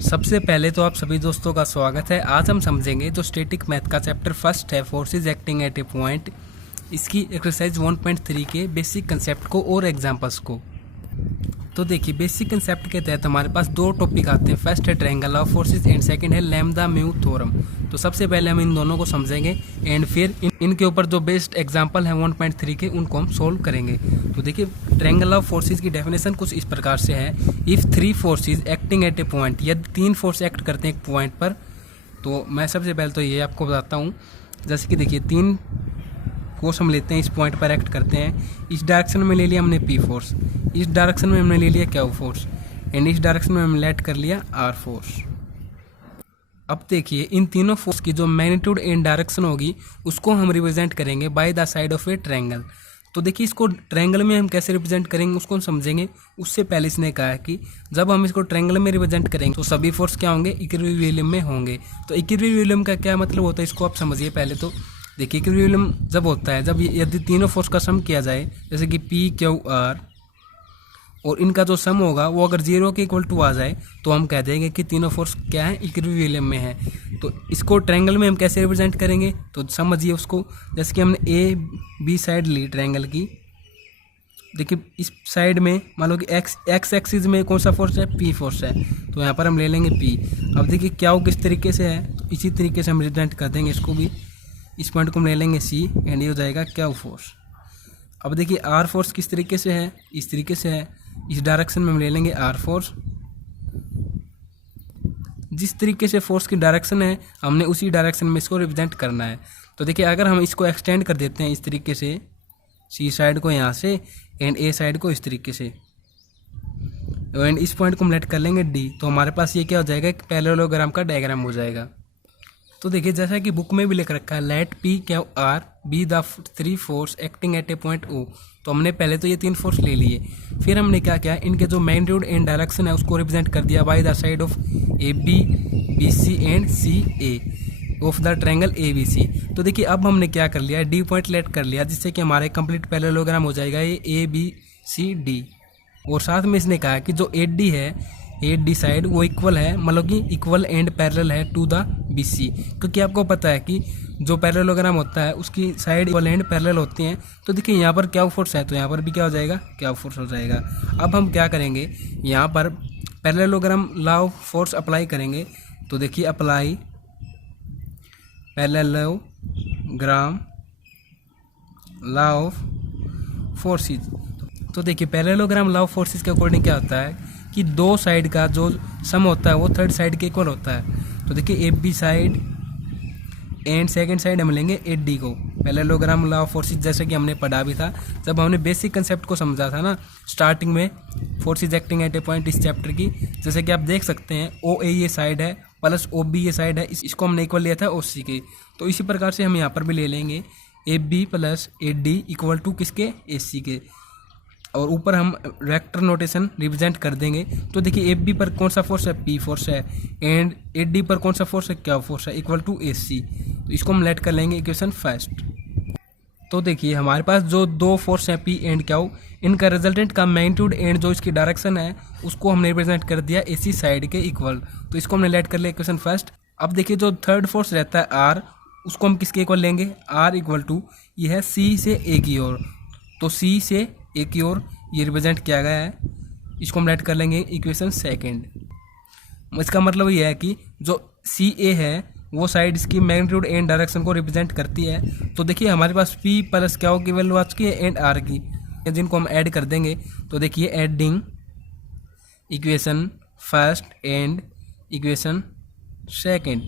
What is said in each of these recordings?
सबसे पहले तो आप सभी दोस्तों का स्वागत है। आज हम समझेंगे जो स्टैटिक मैथ का चैप्टर फर्स्ट है, forces acting at a point, इसकी एक्सरसाइज 1.3 के बेसिक कंसेप्ट को और एग्जांपल्स को। तो देखिए, बेसिक कंसेप्ट के तहत हमारे पास दो टॉपिक आते हैं। फर्स्ट है triangle of forces and second है लैम्ब्डा म्यू थ्योरम। तो सबसे पहले हम इन दोनों को समझेंगे एंड फिर इनके ऊपर जो बेस्ट एग्जांपल है 1.3 के, उनको हम सोल्व करेंगे। तो देखिए, ट्रायंगल ऑफ फोर्सेस की डेफिनेशन कुछ इस प्रकार से है। If three forces acting at a point, यदि तीन फोर्स एक्ट करते हैं एक पॉइंट पर, तो मैं सबसे पहले तो ये आपको बताता हूँ। जैसे कि देखिए, तीन फोर्स हम लेते हैं, इस पॉइंट पर एक्ट करते हैं। इस डायरेक्शन में ले लिया हमने पी फोर्स, इस डायरेक्शन में हमने ले लिया क्यू फोर्स, एंड इस डायरेक्शन में हमने लेट कर लिया आर फोर्स। अब देखिए, इन तीनों फोर्स की जो मैग्नीट्यूड एंड डायरेक्शन होगी उसको हम रिप्रेजेंट करेंगे bye the side of a triangle. तो देखिए, इसको ट्रायंगल में हम कैसे रिप्रेजेंट करेंगे उसको हम समझेंगे। उससे पहले इसने कहा है कि जब हम इसको ट्रायंगल में रिप्रेजेंट करेंगे तो सभी फोर्स क्या होंगे, इक्विलिब्रियम में होंगे। तो इक्विलिब्रियम का क्या मतलब होता है, इसको आप समझिए पहले। तो देखिए, इक्विलिब्रियम जब होता है, जब यदि तीनों फोर्स का सम किया जाए, जैसे कि पी क्यू आर, और इनका जो सम होगा वो अगर 0 के इक्वल टू आ जाए तो हम कह देंगे कि तीनों फोर्स क्या है, इक्विलिब्रियम में है। तो इसको ट्रायंगल में हम कैसे रिप्रेजेंट करेंगे, तो समझिए उसको। जैसे कि हमने ए बी साइड ली ट्रायंगल की। देखिए, इस साइड में मान लो कि एक्स एक्सिस में कौन सा फोर्स है, पी फोर्स है, तो यहाँ पर हम ले लेंगे पी। अब देखिए, क्या वो किस तरीके से है, तो इसी तरीके से हम रिप्रेजेंट कर देंगे इसको भी। इस पॉइंट को हम ले लेंगे सी, एंड ये हो जाएगा क्यू फोर्स। अब देखिए, आर फोर्स किस तरीके से है, इस तरीके से है। इस डायरेक्शन में हम ले लेंगे आर फोर्स। जिस तरीके से फोर्स की डायरेक्शन है, हमने उसी डायरेक्शन में इसको रिप्रेजेंट करना है। तो देखिए, अगर हम इसको एक्सटेंड कर देते हैं इस तरीके से, सी साइड को यहाँ से एंड ए साइड को इस तरीके से, एंड इस पॉइंट को हम लेट कर लेंगे डी, तो हमारे पास ये क्या हो जाएगा, एक पैरेललोग्राम का डायग्राम हो जाएगा। तो देखिए, जैसा कि बुक में भी लिख रखा है, let P Q R be the three force acting at a point O. तो हमने पहले तो ये तीन फोर्स ले लिए, फिर हमने क्या किया, इनके जो मैग्नीट्यूड एंड डायरेक्शन है उसको रिप्रेजेंट कर दिया by the side of A B, B C and C A of the triangle A B C. तो देखिए, अब हमने क्या कर लिया, डी पॉइंट लेट कर लिया, जिससे कि हमारे कंप्लीट पैरेललोग्राम हो जाएगा ये ए बी सी डी। और साथ में इसने कहा कि जो ए डी है, ए डी साइड वो इक्वल है, मतलब कि इक्वल एंड पैरेलल है टू द बी सी। क्योंकि आपको पता है कि जो पैरेललोग्राम होता है उसकी साइड इक्वल एंड पैरेलल होती हैं। तो देखिए, यहाँ पर क्या फोर्स है, तो यहाँ पर भी क्या हो जाएगा, क्या फोर्स हो जाएगा। अब हम क्या करेंगे, यहाँ पर parallelogram law of force apply करेंगे। तो देखिए, apply parallelogram law of forces. तो देखिए, पैरेललोग्राम लॉ ऑफ फोर्सेस के अकॉर्डिंग क्या होता है कि दो साइड का जो सम होता है वो थर्ड साइड के इक्वल होता है। तो देखिए, A B side and second side हम लेंगे ए डी को। पैरेललोग्राम लॉ ऑफ फोर्सेस जैसे कि हमने पढ़ा भी था जब हमने बेसिक कंसेप्ट को समझा था ना, स्टार्टिंग में, forces acting at a point इस चैप्टर की। जैसे कि आप देख सकते हैं, ओ ए ये साइड है प्लस ओ बी ये साइड है, इसको हमने इक्वल लिया था ओ सी के। तो इसी प्रकार से हम यहाँ पर भी ले लेंगे A B plus A D equal to किसके, ए सी के। और ऊपर हम वेक्टर नोटेशन रिप्रेजेंट कर देंगे। तो देखिए, ए बी पर कौन सा फोर्स है, पी फोर्स है, एंड ए डी पर कौन सा फोर्स है, क्या फोर्स है, इक्वल टू ए सी। तो इसको हम लेट कर लेंगे इक्वेशन फर्स्ट। तो देखिए, हमारे पास जो दो फोर्स हैं पी एंड क्यू, इनका रिजल्टेंट का मैग्नीट्यूड एंड जो इसकी डायरेक्शन है उसको हमने रिप्रेजेंट कर दिया ए सी साइड के इक्वल। तो इसको हमने लेट कर लिया इक्वेशन फर्स्ट। अब देखिए, जो थर्ड फोर्स रहता है आर, उसको हम किसके इक्वल लेंगे, आर इक्वल टू ये है सी से ए की ओर। तो सी से ए की ओर ये रिप्रेजेंट किया गया है, इसको हम लेट कर लेंगे इक्वेशन सेकंड। इसका मतलब ये है कि जो सी ए है वो साइड इसकी मैग्नीट्यूड एंड डायरेक्शन को रिप्रेजेंट करती है। तो देखिए, हमारे पास पी प्लस क्या की वैल्यू आ चुकी है एंड आर की, जिनको हम ऐड कर देंगे। तो देखिए, adding equation first and equation second,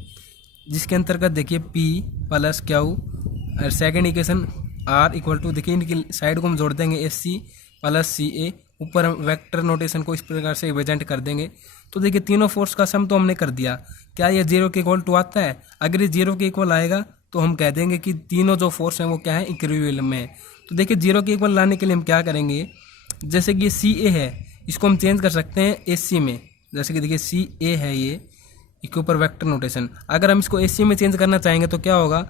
जिसके अंतर्गत देखिए पी प्लस क्यू और second equation R equal to, देखिए इनकी साइड को हम जोड़ देंगे S C plus C A. ऊपर हम वेक्टर नोटेशन को इस प्रकार से रिप्रेजेंट कर देंगे। तो देखिए, तीनों फोर्स का सम तो हमने कर दिया। क्या ये 0 के इक्वल टू आता है? अगर ये 0 के इक्वल आएगा तो हम कह देंगे कि तीनों जो फोर्स हैं वो क्या है, इक्विलिब्रियम में है। तो देखिए, 0 के इक्वल लाने के लिए हम क्या करेंगे, जैसे कि ये सी ए है, इसको हम चेंज कर सकते हैं एस सी में। जैसे कि देखिए, सी ए है ये, इसके ऊपर वेक्टर नोटेशन, अगर हम इसको एस सी में चेंज करना चाहेंगे तो क्या होगा,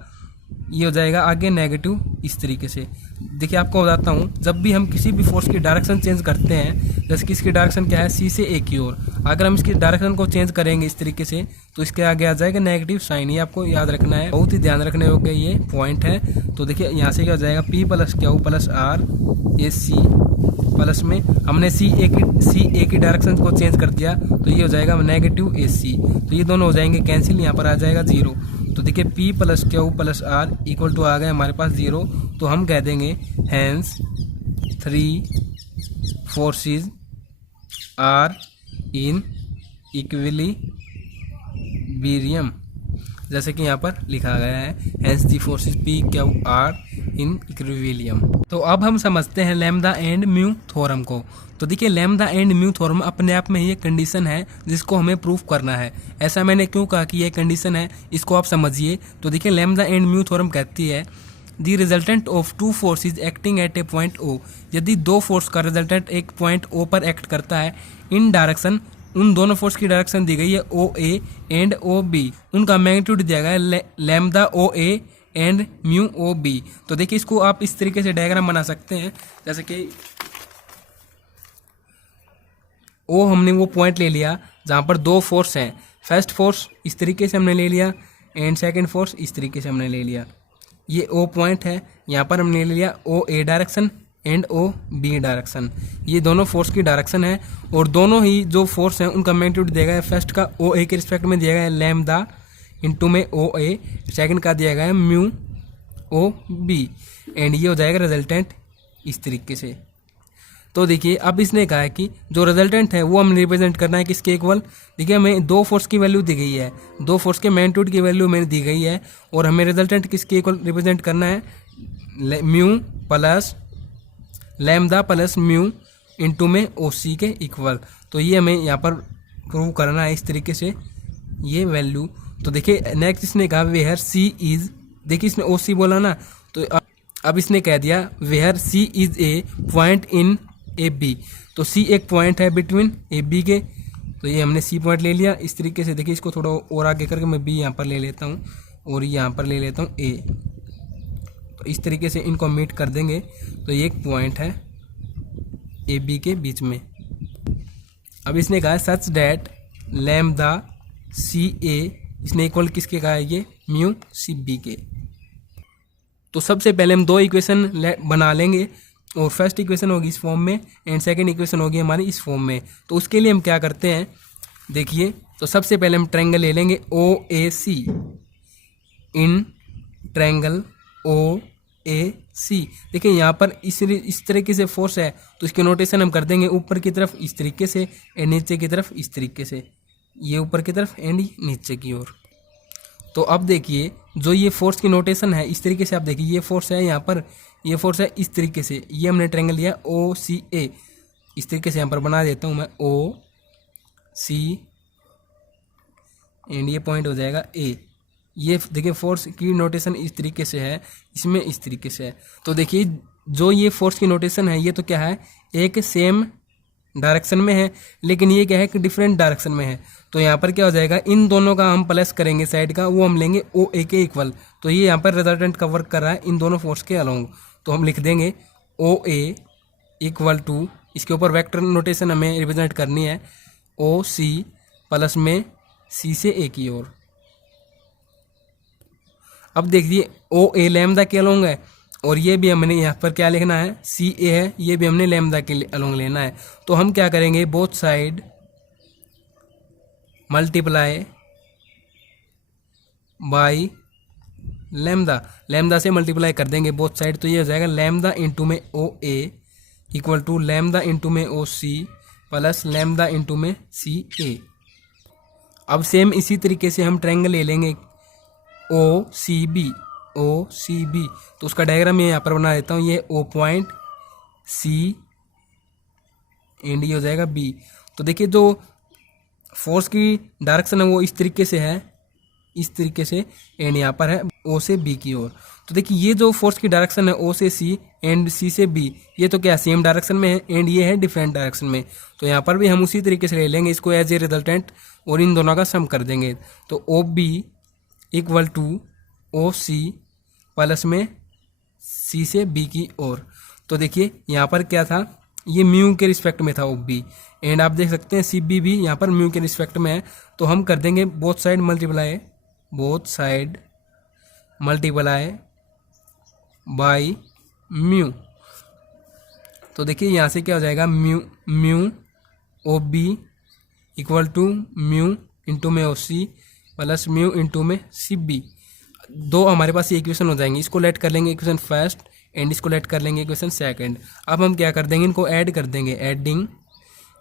ये हो जाएगा आगे नेगेटिव इस तरीके से। देखिए आपको बताता हूँ, जब भी हम किसी भी फोर्स की डायरेक्शन चेंज करते हैं, जैसे कि इसकी डायरेक्शन क्या है सी से ए की ओर, अगर हम इसकी डायरेक्शन को चेंज करेंगे इस तरीके से तो इसके आगे आ जाएगा नेगेटिव साइन। ये आपको याद रखना है, बहुत ही ध्यान रखने योग्य ये पॉइंट है। तो देखिए यहाँ से क्या हो जाएगा P plus Q plus R A C plus में हमने सी ए की डायरेक्शन को चेंज कर दिया तो ये हो जाएगा नेगेटिव ए सी। तो ये दोनों हो जाएंगे कैंसिल, यहाँ पर आ जाएगा जीरो। तो देखिए P plus Q plus R equal to आ गया हमारे पास जीरो। तो हम कह देंगे hence 3 forces are in equilibrium, जैसे कि यहाँ पर लिखा गया है hence the forces P Q R in equilibrium. तो अब हम समझते हैं लैम्डा एंड म्यू थ्योरम को। तो देखिए लैम्डा एंड म्यू थ्योरम अपने आप में ये कंडीशन है जिसको हमें प्रूफ करना है। ऐसा मैंने क्यों कहा कि ये कंडीशन है, इसको आप समझिए। तो देखिए लैम्डा एंड म्यू थ्योरम कहती है the resultant of two forces acting at a point O, यदि दो फोर्स का रिजल्टेंट एक पॉइंट ओ पर एक्ट करता है इन डायरेक्शन, उन दोनों फोर्स की डायरेक्शन दी गई है O A and O B, उनका मैग्नीट्यूड दिया गया है lambda O A and mu O B. तो देखिए इसको आप इस तरीके से डायग्राम बना सकते हैं, जैसे कि ओ हमने वो पॉइंट ले लिया जहाँ पर दो फोर्स हैं। फर्स्ट फोर्स इस तरीके से हमने ले लिया एंड सेकंड फोर्स इस तरीके से हमने ले लिया। ये ओ पॉइंट है, यहाँ पर हमने ले लिया O A direction and O B direction. ये दोनों फोर्स की डायरेक्शन है और दोनों ही जो फोर्स हैं उनका मैग्नीट्यूड दिया गया है। फर्स्ट का ओ ए के रिस्पेक्ट में दिया गया है लैम्डा इंटू में ओ ए, सेकेंड का दिया गया है म्यू ओ बी, एंड ये हो जाएगा रिजल्टेंट इस तरीके से। तो देखिए अब इसने कहा है कि जो रिजल्टेंट है वो हमें रिप्रेजेंट करना है किसके इक्वल। देखिए हमें दो फोर्स की वैल्यू दी गई है, दो फोर्स के मैग्नीट्यूड की वैल्यू हमें दी गई है और हमें रिजल्टेंट किसके इक्वल रिप्रेजेंट करना है mu plus lambda plus mu into में ओ सी के इक्वल। तो ये हमें यहाँ पर प्रूव करना है इस तरीके से ये वैल्यू। तो देखिए नेक्स्ट इसने कहा वेयर सी इज, देखिए इसने ओ सी बोला ना, तो अब इसने कह दिया where C is a point in A B. तो सी एक पॉइंट है बिटवीन ए बी के, तो ये हमने सी पॉइंट ले लिया इस तरीके से। देखिए इसको थोड़ा और आगे करके मैं बी यहाँ पर ले लेता हूँ और यहाँ पर ले लेता हूँ ए। तो इस तरीके से इनको मीट कर देंगे तो ये एक पॉइंट है ए बी के बीच में। अब इसने कहा सच डैट लैम्डा सी ए, इसने इक्वल किसके कहा है ये म्यू सी बी के। तो सबसे पहले हम दो इक्वेशन बना लेंगे और फर्स्ट इक्वेशन होगी इस फॉर्म में एंड सेकंड इक्वेशन होगी हमारी इस फॉर्म में। तो उसके लिए हम क्या करते हैं देखिए, तो सबसे पहले हम ट्रायंगल ले लेंगे ओ ए सी, इन ट्रायंगल ओ ए सी। देखिए यहाँ पर इस तरीके से फोर्स है तो इसके नोटेशन हम कर देंगे ऊपर की तरफ इस तरीके से एंड नीचे की तरफ इस तरीके से, ये ऊपर की तरफ एंड नीचे की ओर। तो अब देखिए जो ये फोर्स की नोटेशन है इस तरीके से, आप देखिए ये फोर्स है यहाँ पर, ये फोर्स है इस तरीके से, ये हमने ट्रायंगल लिया ओ सी ए, इस तरीके से यहाँ पर बना देता हूँ मैं ओ सी एंड ये पॉइंट हो जाएगा ए। ये देखिए फोर्स की नोटेशन इस तरीके से है, इसमें इस तरीके से है। तो देखिए जो ये फोर्स की नोटेशन है ये तो क्या है एक सेम डायरेक्शन में है, लेकिन ये क्या है कि डिफरेंट डायरेक्शन में है। तो यहाँ पर क्या हो जाएगा इन दोनों का हम प्लस करेंगे साइड का, वो हम लेंगे ओ ए के इक्वल। तो ये यहाँ पर रिजल्टेंट का वर्क कर रहा है इन दोनों फोर्स के अलोंग। तो हम लिख देंगे ओ ए इक्वल टू, इसके ऊपर वेक्टर नोटेशन हमें रिप्रेजेंट करनी है ओ सी प्लस में सी से ए की ओर। अब देखिए ओ ए लैम्डा के अलोंग है और ये भी हमने यहाँ पर क्या लिखना है सी ए है, ये भी हमने लैम्डा के अलोंग लेना है। तो हम क्या करेंगे both side multiply by lambda, lambda से मल्टीप्लाई कर देंगे बोथ साइड। तो ये हो जाएगा लैम्डा इंटू में ओ ए इक्वल टू लैम्डा इंटू में O C plus lambda into में सी ए। अब सेम इसी तरीके से हम ट्रायंगल ले लेंगे ओ सी बी, ओ सी बी। तो उसका डायग्राम मैं यहाँ पर बना देता हूँ, ये ओ पॉइंट सी एंड ये हो जाएगा बी। तो देखिए जो फोर्स की डायरेक्शन है वो इस तरीके से है, इस तरीके से एंड यहाँ पर है ओ से बी की ओर। तो देखिए ये जो फोर्स की डायरेक्शन है ओ से सी एंड सी से बी, ये तो क्या सेम डायरेक्शन में है एंड ये है डिफरेंट डायरेक्शन में। तो यहाँ पर भी हम उसी तरीके से ले लेंगे इसको एज ए रिजल्टेंट और इन दोनों का सम कर देंगे। तो O B equal to O C plus में सी से बी की ओर। तो देखिए यहाँ पर क्या था, ये म्यू के रिस्पेक्ट में था ओ बी, एंड आप देख सकते हैं सी बी भी यहाँ पर म्यू के रिस्पेक्ट में है। तो हम कर देंगे both side multiply by mu. तो देखिए यहाँ से क्या हो जाएगा, mu O B equal to mu into में O C plus mu into में सी बी। दो हमारे पास ये इक्वेशन हो जाएंगे, इसको लेट कर लेंगे इक्वेशन फर्स्ट एंड इसको लेट कर लेंगे इक्वेशन सेकंड। अब हम क्या कर देंगे, इनको ऐड कर देंगे, adding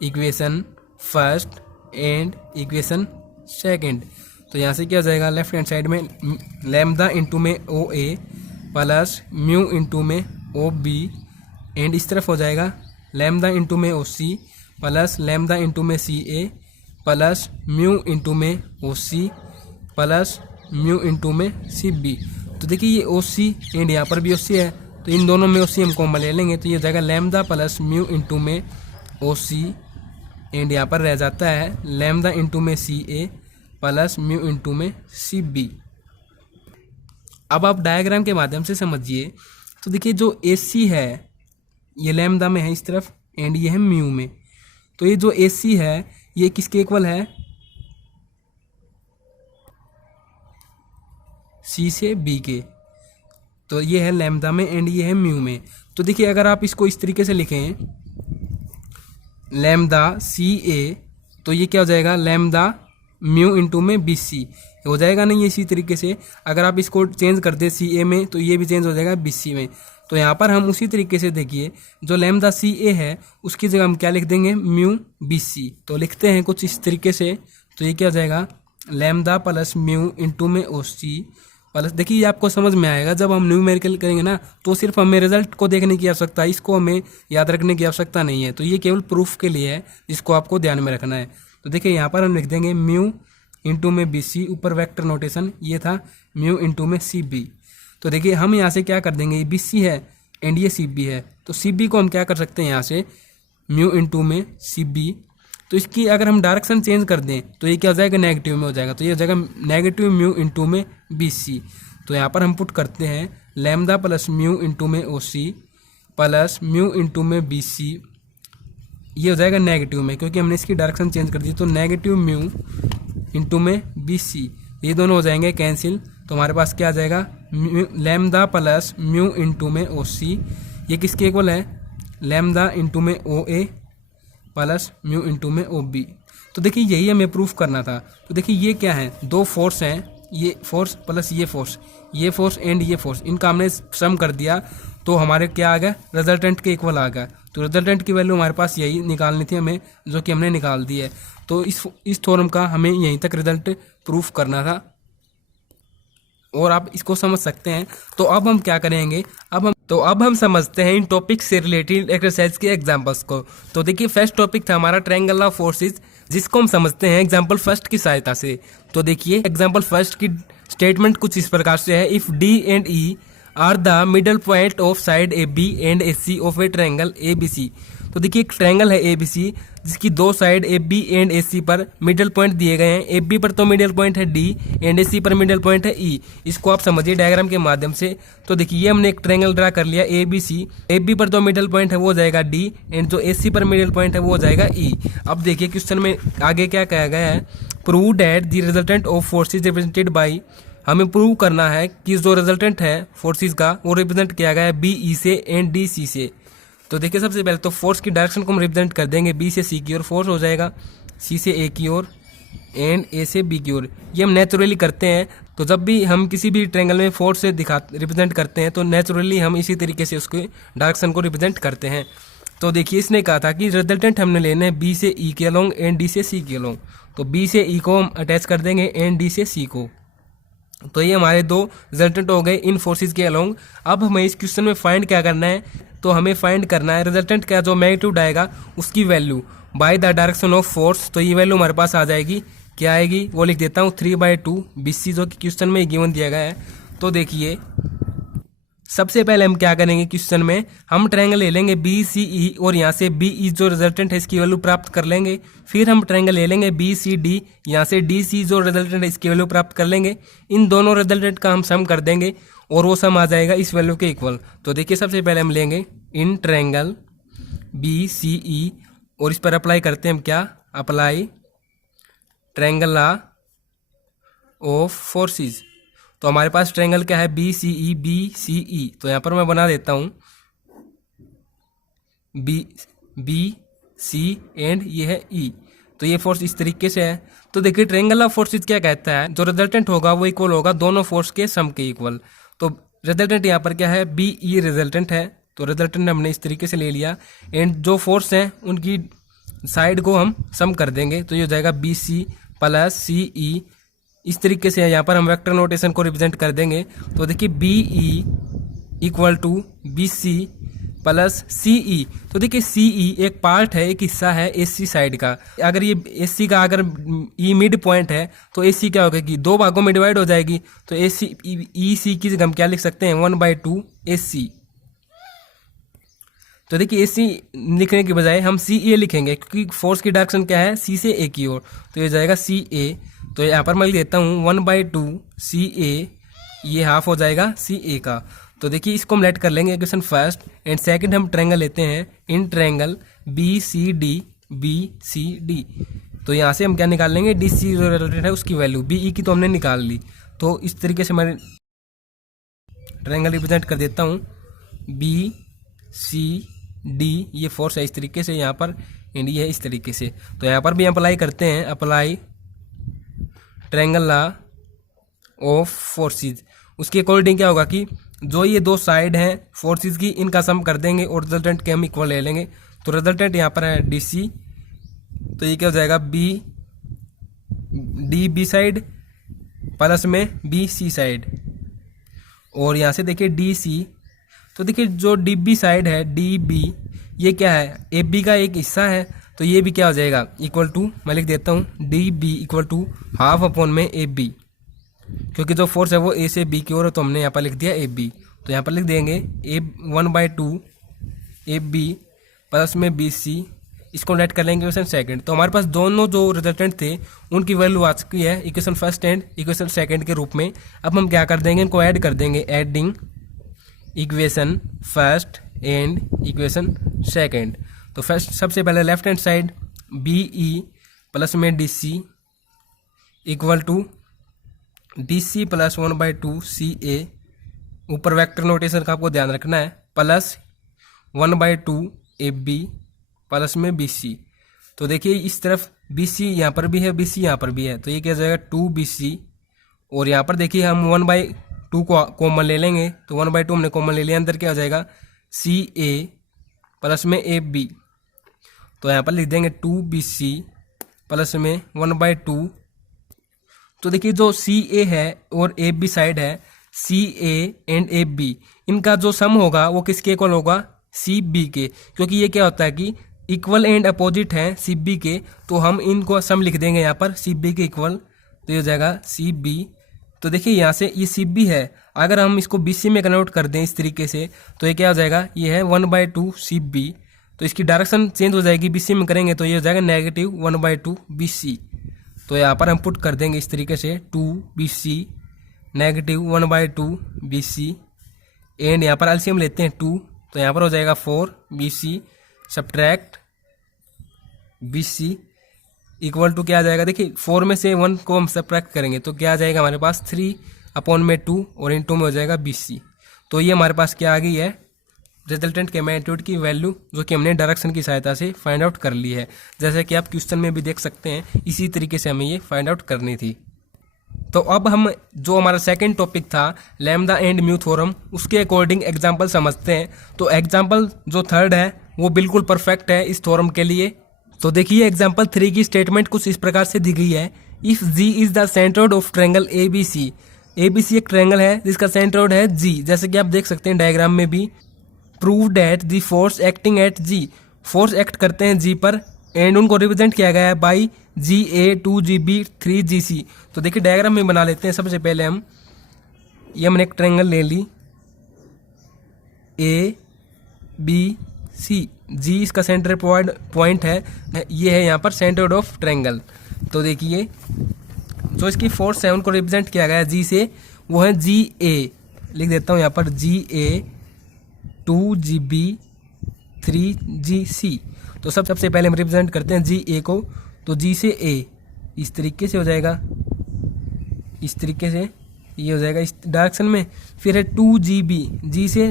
equation first and equation second. तो यहाँ से क्या हो जाएगा, लेफ्ट हैंड साइड में लैम्डा इंटू में ओ ए प्लस म्यू इंटू में ओ बी, एंड इस तरफ हो जाएगा लैम्डा इंटू में O C plus lambda into में सी ए प्लस म्यू इंटू में O C plus mu into में सी बी। तो देखिए ये ओ सी एंड यहाँ पर भी ओ सी है, तो इन दोनों में ओ सी हम कॉमन ले लेंगे, तो ये हो जाएगा लैम्डा प्लस म्यू इंटू में ओ सी, एंड यहाँ पर रह जाता है लैम्डा इंटू में सी ए प्लस म्यू इंटू में सी बी। अब आप डायग्राम के माध्यम से समझिए। तो देखिए जो ए सी है ये लैम्डा में है इस तरफ एंड ये है म्यू में। तो ये जो ए सी है ये किसके इक्वल है, सी से बी के। तो ये है लैम्डा में एंड ये है म्यू में। तो देखिए अगर आप इसको इस तरीके से लिखें लैम्डा सी ए, तो ये क्या हो जाएगा, लैम्डा म्यू इंटू में बी सी हो जाएगा नहीं। इसी तरीके से अगर आप इसको चेंज कर दे सी ए में, तो ये भी चेंज हो जाएगा बी सी में। तो यहाँ पर हम उसी तरीके से देखिए जो लैम्डा सी ए है उसकी जगह हम क्या लिख देंगे, म्यू बी सी। तो लिखते हैं कुछ इस तरीके से। तो ये क्या हो जाएगा, लैम्डा प्लस म्यू इंटू में ओ सी प्लस, देखिए ये आपको समझ में आएगा जब हम न्यूमेरिकल करेंगे ना, तो सिर्फ हमें रिजल्ट को देखने की आवश्यकता है, इसको हमें याद रखने की आवश्यकता नहीं है। तो ये केवल प्रूफ के लिए है, जिसको आपको ध्यान में रखना है। तो देखिए यहाँ पर हम लिख देंगे म्यू इंटू में बी सी, ऊपर वेक्टर नोटेशन ये था म्यू इंटू में सी बी। तो देखिए हम यहाँ से क्या कर देंगे, ये बी सी है एंड ये सी बी है, तो सी बी को हम क्या कर सकते हैं यहाँ से म्यू इंटू में सी बी। तो इसकी अगर हम डायरेक्शन चेंज कर दें तो ये क्या हो जाएगा, नेगेटिव में हो जाएगा। तो ये हो जाएगा नेगेटिव म्यू इंटू में बी सी। तो यहाँ पर हम पुट करते हैं लैम्डा प्लस म्यू इंटू में O C plus mu into में बी सी, ये हो जाएगा नेगेटिव में क्योंकि हमने इसकी डायरेक्शन चेंज कर दी। तो नेगेटिव म्यू इंटू में बी सी, ये दोनों हो जाएंगे कैंसिल। तो हमारे पास क्या आ जाएगा, लैम्डा प्लस म्यू इंटू में ओ सी, ये किसके इक्वल है, लैम्डा इंटू में ओ ए प्लस म्यू इंटू में ओ बी। तो देखिए यही हमें प्रूफ करना था। तो देखिए ये क्या है, दो फोर्स हैं, ये फोर्स प्लस ये फोर्स एंड ये फोर्स, इनका हमने सम कर दिया तो हमारे क्या आ गया, रिजल्टेंट के इक्वल आ गया। तो रिजल्टेंट की वैल्यू हमारे पास यही निकालनी थी हमें, जो कि हमने निकाल दी है। तो इस थ्योरम का हमें यहीं तक रिजल्ट प्रूफ करना था और आप इसको समझ सकते हैं। तो अब हम क्या करेंगे, अब हम समझते हैं इन टॉपिक से रिलेटेड एक्सरसाइज के एग्जांपल्स को। तो देखिए फर्स्ट टॉपिक था हमारा ट्रायंगल ऑफ फोर्सेस, जिसको हम समझते हैं एग्जांपल फर्स्ट की सहायता से। तो देखिए एग्जांपल फर्स्ट की स्टेटमेंट कुछ इस प्रकार से है, if D and E are the middle point of side A B and A C of a triangle A B C. तो देखिए एक ट्रायंगल है ए बी सी जिसकी दो side A B and A सी पर मिडल पॉइंट दिए गए हैं। ए बी पर तो मिडल पॉइंट है डी एंड ए सी पर मिडल पॉइंट है ई। इसको आप समझिए डायग्राम के माध्यम से। तो देखिए ये हमने एक ट्रायंगल ड्रा कर लिया ए बी सी, ए बी पर तो मिडल पॉइंट है वो हो जाएगा डी एंड जो ए सी पर मिडल पॉइंट है वो हो जाएगा ई। अब देखिए क्वेश्चन में आगे क्या कहा गया है, prove that the resultant of forces represented by, हमें प्रूव करना है कि जो रिजल्टेंट है फोर्सेस का वो रिप्रेजेंट किया गया है बी ई से एंड डी सी से। तो देखिए सबसे पहले तो फोर्स की डायरेक्शन को हम रिप्रेजेंट कर देंगे बी से सी की ओर, फोर्स हो जाएगा सी से ए की ओर एंड ए से बी की ओर। ये हम नेचुरली करते हैं। तो जब भी हम किसी भी ट्रायंगल में फोर्स से रिप्रेजेंट करते हैं तो नेचुरली हम इसी तरीके से उसके डायरेक्शन को रिप्रेजेंट करते हैं। तो देखिए इसने कहा था कि रिजल्टेंट हमने लेना है बी से ई के अलोंग एंड डी से सी के अलोंग। तो बी से ई को हम अटैच कर देंगे एंड डी से सी को। तो ये हमारे दो रिजल्टेंट हो गए इन फोर्सेस के अलोंग। अब हमें इस क्वेश्चन में फाइंड क्या करना है, तो हमें फाइंड करना है रिजल्टेंट का जो मैग्नीट्यूड आएगा उसकी value by the direction of force. तो ये वैल्यू हमारे पास आ जाएगी, क्या आएगी वो लिख देता हूँ 3/2 BC, जो कि क्वेश्चन में गिवन दिया गया है। तो देखिए सबसे पहले हम क्या करेंगे क्वेश्चन में, हम ट्रायंगल ले लेंगे बी सी ई और यहाँ से बी ई जो रिजल्टेंट है इसकी वैल्यू प्राप्त कर लेंगे। फिर हम ट्रायंगल ले लेंगे बी सी डी, यहाँ से डी सी जो रिजल्टेंट है इसकी वैल्यू प्राप्त कर लेंगे। इन दोनों रिजल्टेंट का हम सम कर देंगे और वो सम आ जाएगा इस वैल्यू के इक्वल। तो देखिए सबसे पहले हम लेंगे इन ट्रायंगल बी सी ई और इस पर अप्लाई करते हैं हम क्या, apply triangle law of forces. तो हमारे पास ट्रायंगल क्या है, बी सी ई, बी सी ई। तो यहाँ पर मैं बना देता हूँ बी सी एंड ये है ई। तो ये फोर्स इस तरीके से है। तो देखिए ट्रायंगल ऑफ फोर्सेस क्या कहता है, जो रिजल्टेंट होगा वो इक्वल होगा दोनों फोर्स के सम के इक्वल। तो रिजल्टेंट यहाँ पर क्या है, बी ई रिजल्टेंट है। तो रिजल्टेंट हमने इस तरीके से ले लिया एंड जो फोर्स हैं उनकी साइड को हम सम कर देंगे। तो ये हो जाएगा बी सी प्लस सी ई। इस तरीके से यहाँ पर हम वेक्टर नोटेशन को रिप्रेजेंट कर देंगे। तो देखिए B E equal to B C plus C E. तो देखिए सी ई एक पार्ट है, एक हिस्सा है एस सी साइड का। अगर ये एस सी का अगर ई मिड पॉइंट है तो एस सी क्या होगा कि दो भागों में डिवाइड हो जाएगी। तो एस सी ई सी की जगह हम क्या लिख सकते हैं, 1/2 एस सी। तो देखिए एस सी लिखने के बजाय हम सी ए लिखेंगे क्योंकि फोर्स की डायरेक्शन क्या है, सी से ए की ओर। तो ये जाएगा सी ए। तो यहाँ पर मैं लिख देता हूँ 1/2 सी ए, ये हाफ हो जाएगा सी ए का। तो देखिए इसको हम लेट कर लेंगे इक्वेशन फर्स्ट एंड सेकंड हम ट्रायंगल लेते हैं in triangle B C D. तो यहाँ से हम क्या निकाल लेंगे, डी सी जो रिलेटेड है उसकी वैल्यू, बी ई की तो हमने निकाल ली। तो इस तरीके से मैं ट्रायंगल रिप्रेजेंट कर देता हूँ बी सी डी। ये फोर्स है इस तरीके से यहाँ पर एंड ये है इस तरीके से। तो यहाँ पर भी अप्लाई करते हैं, apply triangle law of forces. उसके अकॉर्डिंग क्या होगा कि जो ये दो साइड हैं फोर्सेस की, इनका सम कर देंगे और रिजल्टेंट के हम इक्वल ले लेंगे। तो रिजल्टेंट यहाँ पर है डी सी। तो ये क्या हो जाएगा, B D B side plus में बी सी साइड। और यहाँ से देखिए डी सी। तो देखिए जो डी बी साइड है, डी बी, ये क्या है, ए बी का एक हिस्सा है। तो ये भी क्या हो जाएगा, इक्वल टू, मैं लिख देता हूँ D B equal to half upon में ए बी, क्योंकि जो फोर्स है वो ए से बी की ओर है। तो हमने यहाँ पर लिख दिया ए बी। तो यहाँ पर लिख देंगे ए 1/2 ए बी प्लस में बी सी। इसको लेट कर लेंगे इक्वेशन सेकंड। तो हमारे पास दोनों जो रिजल्टेंट थे उनकी वैल्यू आ चुकी है equation first and equation second के रूप में। अब हम क्या कर देंगे, इनको ऐड कर देंगे, adding equation first and equation second. तो फर्स्ट सबसे पहले left hand side B E plus में D C equal to D C plus 1/2 C A. ऊपर वेक्टर नोटेशन का आपको ध्यान रखना है, प्लस 1/2 ए बी प्लस में बी सी। तो देखिए इस तरफ बी सी यहाँ पर भी है, बी सी यहाँ पर भी है। तो ये क्या जाएगा 2 बी सी। और यहाँ पर देखिए हम 1/2 को कॉमन ले लेंगे। तो 1/2 हमने कॉमन ले लिया, अंदर क्या हो जाएगा सी ए प्लस में ए बी। तो यहाँ पर लिख देंगे 2 बी सी प्लस में 1/2। तो देखिए जो सी ए है और ए बी साइड है, सी ए एंड ए बी, इनका जो सम होगा वो किसके इक्वल होगा, सी बी के। क्योंकि ये क्या होता है कि इक्वल एंड अपोजिट हैं सी बी के। तो हम इनको सम लिख देंगे यहाँ पर सी बी के इक्वल। तो ये हो जाएगा सी बी। तो देखिए यहाँ से ये सी बी है, अगर हम इसको बी सी में कन्वर्ट कर दें इस तरीके से तो ये क्या हो जाएगा, ये है 1/2 सी बी। तो इसकी डायरेक्शन चेंज हो जाएगी, बी सी में करेंगे तो ये हो जाएगा नेगेटिव 1/2 बी सी। तो यहाँ पर हम पुट कर देंगे इस तरीके से 2 B C negative 1/2 B C and यहाँ पर एलसीएम लेते हैं 2। तो यहाँ पर हो जाएगा 4 B C subtract B C equal to क्या आ जाएगा, देखिए 4 में से 1 को हम सब्ट्रैक्ट करेंगे तो क्या आ जाएगा हमारे पास 3/2 और इन 2 में हो जाएगा बी सी। तो ये हमारे पास क्या आ गई है, रिजल्टेंट के मैग्नीट्यूड की वैल्यू, जो कि हमने डायरेक्शन की सहायता से फाइंड आउट कर ली है। जैसे कि आप क्वेश्चन में भी देख सकते हैं, इसी तरीके से हमें ये फाइंड आउट करनी थी। तो अब हम जो हमारा सेकंड टॉपिक था लैम्डा एंड म्यू थ्योरम, उसके अकॉर्डिंग एग्जांपल समझते हैं। तो एग्जांपल जो थर्ड है वो बिल्कुल परफेक्ट है इस थ्योरम के लिए। तो देखिए एग्जांपल 3 की स्टेटमेंट कुछ इस प्रकार से दी गई है, if G is the centroid of triangle ABC. ABC एक ट्रायंगल है जिसका सेंट्रोइड है जी, जैसे कि आप देख सकते हैं डायग्राम में भी। Prove that the force acting at G, force act करते हैं जी पर एंड उनको रिप्रेजेंट किया गया है by ji A 2 G B 3 जी सी। तो देखिए डायग्राम में बना लेते हैं। सबसे पहले हम ये हमने एक ट्रायंगल ले ली ए बी सी, जी इसका सेंटर पॉइंट है, ये है यहाँ पर सेंटर ऑफ ट्रायंगल। तो देखिए जो इसकी फोर्स है उनको रिप्रेजेंट किया गया है जी से, वो है जी ए, लिख देता हूँ यहाँ पर जी ए, 2GB 3GC। तो सबसे पहले हम रिप्रेजेंट करते हैं जी ए को, तो जी से ए इस तरीके से हो जाएगा, इस तरीके से ये हो जाएगा इस डायरेक्शन में। फिर है 2GB, जी से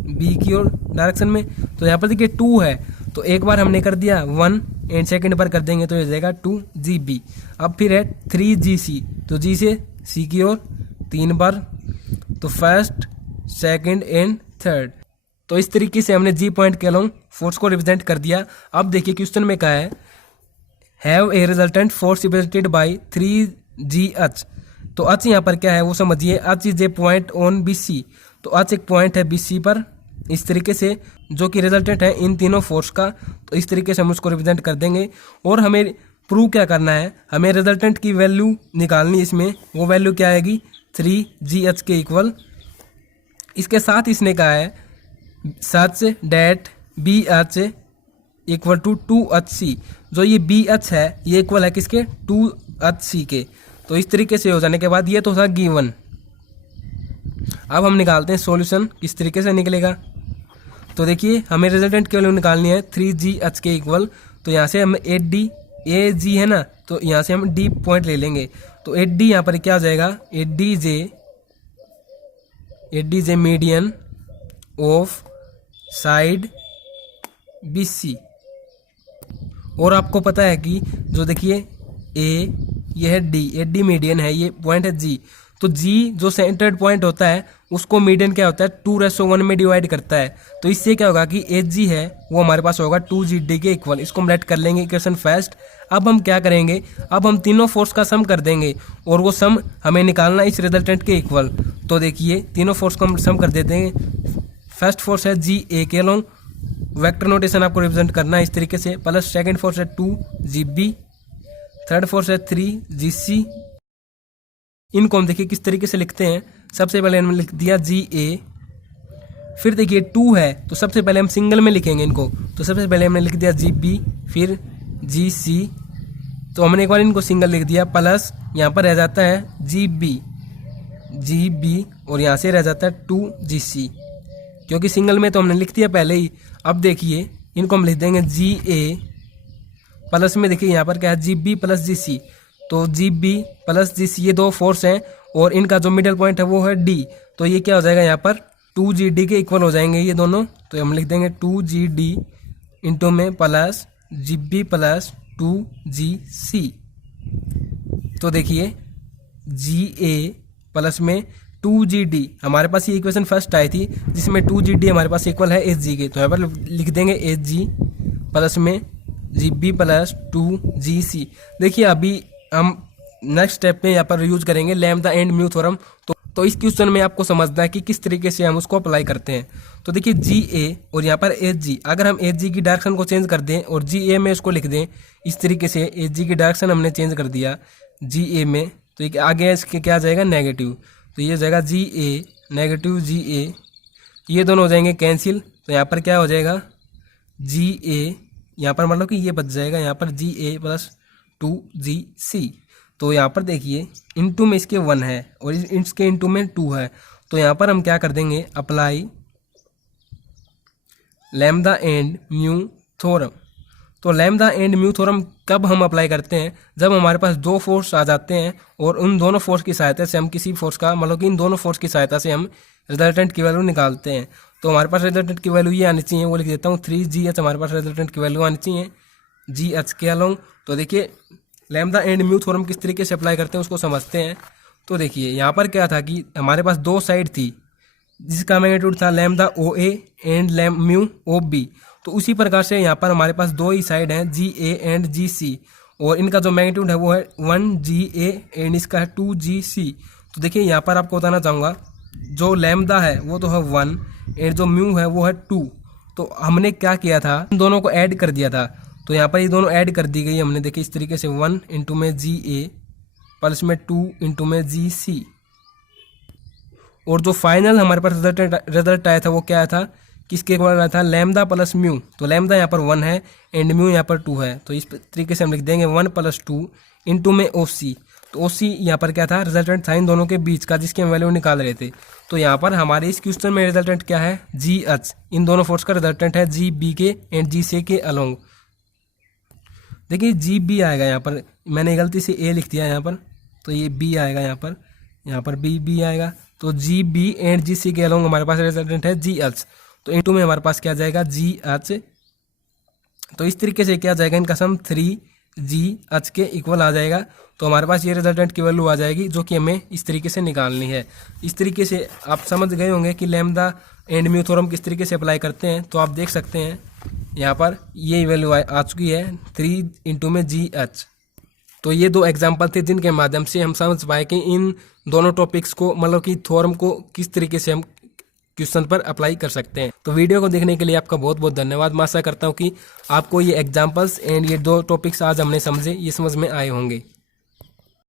बी की ओर डायरेक्शन में, तो यहाँ पर देखिए 2 है, तो एक बार हमने कर दिया 1 एंड सेकंड पर कर देंगे तो ये हो जाएगा 2GB। अब फिर है 3GC, तो जी से सी की ओर 3 बार, तो फर्स्ट सेकंड एंड थर्ड। तो इस तरीके से हमने जी पॉइंट के अलोंग फोर्स को रिप्रेजेंट कर दिया। अब देखिए क्वेश्चन में क्या है, have a resultant force represented by 3GH। तो H यहाँ पर क्या है वो समझिए, H is a point on BC, तो H एक पॉइंट है BC पर इस तरीके से, जो कि रिजल्टेंट है इन तीनों फोर्स का। तो इस तरीके से हम उसको रिप्रेजेंट कर देंगे। और हमें प्रूव क्या करना है, हमें रिजल्टेंट की वैल्यू निकालनी है इसमें, वो वैल्यू क्या आएगी 3GH के इक्वल। इसके साथ इसने कहा है such that BH equal to 2HC, जो ये BH है ये इक्वल है किसके 2HC के। तो इस तरीके से हो जाने के बाद ये तो था गिवन। अब हम निकालते हैं सॉल्यूशन, किस तरीके से निकलेगा। तो देखिए हमें रिजल्टेंट की वैल्यू निकालनी है 3GH के इक्वल। तो यहाँ से हम 8D, AG है ना, तो यहाँ से हम D पॉइंट ले लेंगे। तो 8D यहाँ पर क्या हो जाएगा 8DJ median of side BC। और आपको पता है कि जो देखिए A ये है D, 8D मीडियन है, ये पॉइंट है G। तो G जो सेंटर्ड पॉइंट होता है उसको मीडियन क्या होता है 2:1 में डिवाइड करता है। तो इससे क्या होगा कि HG है वो हमारे पास होगा 2GD के इक्वल। इसको हम लेट कर लेंगे इक्वेशन फर्स्ट। अब हम क्या करेंगे, अब हम तीनों फोर्स का सम कर देंगे और वो सम हमें निकालना इस रिजल्टेंट के इक्वल। तो देखिए तीनों फोर्स को हम सम कर देते हैं। फर्स्ट फोर्स है GA के अलोंग, वेक्टर नोटेशन आपको रिप्रेजेंट करना है इस तरीके से, प्लस सेकंड फोर्स है 2GB, थर्ड फोर्स है 3GC। इनको हम देखिए किस तरीके से लिखते हैं। सबसे पहले हमने लिख दिया GA, फिर देखिए 2 है तो सबसे पहले हम सिंगल में लिखेंगे इनको। तो सबसे पहले हमने लिख दिया GB, फिर GC, तो हमने एक बार इनको सिंगल लिख दिया, प्लस यहाँ पर रह जाता है GB और यहाँ से रह जाता है 2GC, क्योंकि सिंगल में तो हमने लिख दिया पहले ही। अब देखिए इनको हम लिख देंगे GA, प्लस में देखिए यहाँ पर क्या है GB प्लस GC, तो GB प्लस GC ये दो फोर्स हैं और इनका जो मिडिल पॉइंट है वो है D। तो ये क्या हो जाएगा यहाँ पर 2GD के इक्वल हो जाएंगे ये दोनों। तो हम लिख देंगे 2GD इंटू में प्लस GB प्लस 2GC। तो देखिए GA प्लस में 2GD, हमारे पास ये इक्वेशन फर्स्ट आई थी जिसमें 2GD हमारे पास इक्वल है HG के। तो यहाँ पर लिख देंगे HG प्लस में GB प्लस 2GC। देखिए अभी हम नेक्स्ट स्टेप में यहाँ पर यूज करेंगे लैम्डा एंड म्यू थ्योरम। तो इस क्वेश्चन में आपको समझना है कि किस तरीके से हम उसको अप्लाई करते हैं। तो देखिए GA और यहाँ पर HG, अगर हम HG की डायरेक्शन को चेंज कर दें और GA में उसको लिख दें इस तरीके से, HG की डायरेक्शन हमने चेंज कर दिया GA में, तो ये आगे इसके क्या आ जाएगा नेगेटिव। तो ये हो जाएगा GA नेगेटिव GA, ये दोनों हो जाएंगे कैंसिल। तो यहाँ पर क्या हो जाएगा GA, यहाँ पर मतलब कि ये बच जाएगा यहाँ पर GA प्लस 2GC। तो यहाँ पर देखिए इनटू में इसके 1 है और इसके इनटू में 2 है। तो यहाँ पर हम क्या कर देंगे apply lambda and mu theorem. तो लैम्डा एंड म्यू थ्योरम कब हम अप्लाई करते हैं, जब हमारे पास दो फोर्स आ जाते हैं और उन दोनों फोर्स की सहायता से हम किसी फोर्स का मतलब कि इन दोनों फोर्स की सहायता से हम रिजल्टेंट की वैल्यू निकालते हैं। तो हमारे पास रिजल्टेंट की वैल्यू ये आनी चाहिए, वो लिख देता हूँ 3GH हमारे पास रिजल्टेंट की वैल्यू आनी चाहिए GH के अलोंग। तो देखिए लैम्डा एंड म्यू थ्योरम किस तरीके से अप्लाई करते हैं उसको समझते हैं। तो देखिए यहाँ पर क्या था कि हमारे पास दो साइड थी जिसका मैग्नीट्यूड था lambda OA and mu OB। तो उसी प्रकार से यहाँ पर हमारे पास दो ही साइड हैं GA एंड GC और इनका जो मैग्नीट्यूड है वो है 1GA एंड इसका है 2GC। तो देखिए यहाँ पर आपको बताना चाहूँगा जो लैम्डा है वो तो है 1 एंड जो म्यू है वो है 2। तो हमने क्या किया था, इन दोनों को ऐड कर दिया था। तो यहाँ पर ये दोनों ऐड कर दी गई हमने, देखिए इस तरीके से 1 इंटू में GA प्लस में 2 इंटू में GC। और जो फाइनल हमारे पास रिजल्ट आया था वो क्या था किसके इक्वल रहा था, लैम्डा प्लस म्यू। तो लैम्डा यहाँ पर 1 है एंड म्यू यहाँ पर 2 है, तो इस तरीके से हम लिख देंगे 1 + 2 इंटू में OC। तो OC यहाँ पर क्या था, रिजल्टेंट था इन दोनों के बीच का जिसकी हम वैल्यू निकाल रहे थे। तो यहाँ पर हमारे इस क्वेश्चन में रिजल्टेंट क्या है, GH। इन दोनों फोर्स का रिजल्टेंट है GB के एंड GC के अलोंग। देखिए GB आएगा, यहाँ पर मैंने गलती से A लिख दिया यहाँ पर, तो ये B आएगा यहाँ पर B आएगा। तो GB एंड GC के अलोंग हमारे पास रिजल्टेंट है GH। तो इंटू में हमारे पास क्या जाएगा, GH। तो इस तरीके से क्या जाएगा, इनका सम 3GH के इक्वल आ जाएगा। तो हमारे पास ये रिजल्टेंट की वैल्यू आ जाएगी जो कि हमें इस तरीके से निकालनी है। इस तरीके से आप समझ गए होंगे कि लैम्डा एंड म्यू थ्योरम किस तरीके से अप्लाई करते हैं। तो आप देख सकते हैं यहाँ पर ये वैल्यू आ चुकी है 3 इंटू में GH। तो ये 2 एग्जाम्पल थे जिनके माध्यम से हम समझ पाए कि इन दोनों टॉपिक्स को, मतलब कि थ्योरम को किस तरीके से हम क्वेश्चन पर अप्लाई कर सकते हैं। तो वीडियो को देखने के लिए आपका बहुत बहुत धन्यवाद। मैं आशा करता हूँ कि आपको ये एग्जाम्पल्स एंड ये 2 टॉपिक्स आज हमने समझे, ये समझ में आए होंगे।